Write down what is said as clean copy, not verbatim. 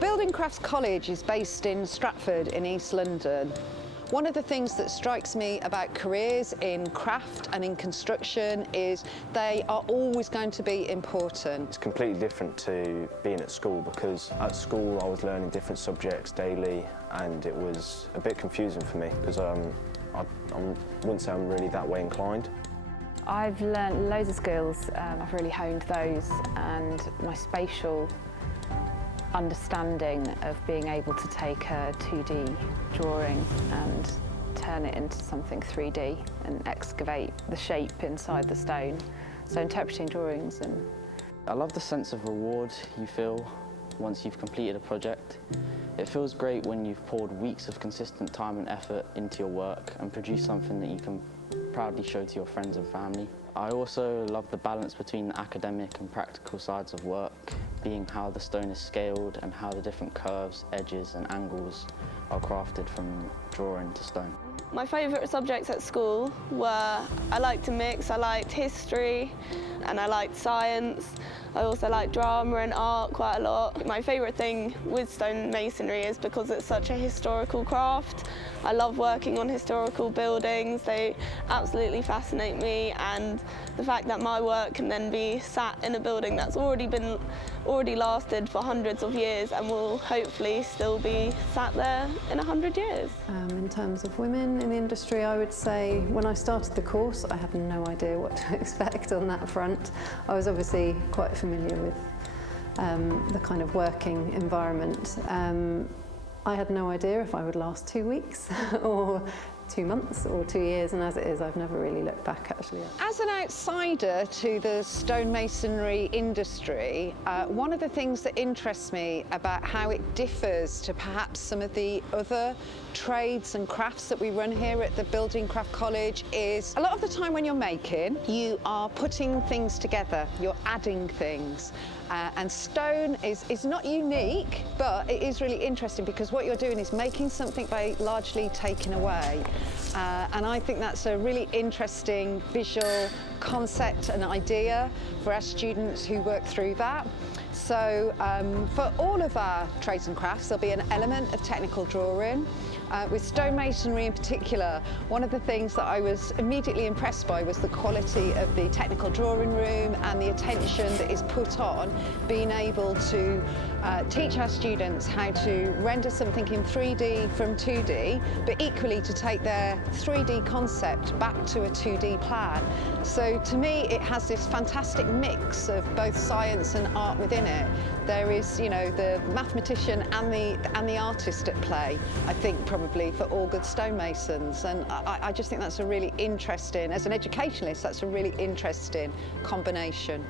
Building Crafts College is based in Stratford in East London. One of the things that strikes me about careers in craft and in construction is they are always going to be important. It's completely different to being at school, because at school I was learning different subjects daily and it was a bit confusing for me because I wouldn't say I'm really that way inclined. I've learnt loads of skills, I've really honed those, and my spatial understanding of being able to take a 2D drawing and turn it into something 3D and excavate the shape inside the stone. So interpreting drawings. And I love the sense of reward you feel once you've completed a project. It feels great when you've poured weeks of consistent time and effort into your work and produced something that you can proudly show to your friends and family. I also love the balance between the academic and practical sides of work, being how the stone is scaled and how the different curves, edges and angles are crafted from drawing to stone. My favourite subjects at school were, I liked to mix, I liked history and I liked science. I also like drama and art quite a lot. My favourite thing with stonemasonry is because it's such a historical craft. I love working on historical buildings, they absolutely fascinate me, and the fact that my work can then be sat in a building that's already lasted for hundreds of years and will hopefully still be sat there in 100 years. In terms of women in the industry, I would say when I started the course I had no idea what to expect on that front. I was obviously quite familiar with the kind of working environment. I had no idea if I would last 2 weeks or 2 months or 2 years, and as it is, I've never really looked back actually. As an outsider to the stonemasonry industry, one of the things that interests me about how it differs to perhaps some of the other trades and crafts that we run here at the Building Craft College is a lot of the time when you're making, you are putting things together, you're adding things. And stone is not unique, but it is really interesting because what you're doing is making something by largely taking away. And I think that's a really interesting visual concept and idea for our students who work through that. So for all of our trades and crafts, there'll be an element of technical drawing. With stonemasonry in particular, one of the things that I was immediately impressed by was the quality of the technical drawing room and the attention that is put on being able to teach our students how to render something in 3D from 2D, but equally to take their 3D concept back to a 2D plan. So to me, it has this fantastic mix of both science and art within it. There is, you know, the mathematician and the artist at play, I think, probably for all good stonemasons. And I just think that's a really interesting, as an educationalist, that's a really interesting combination.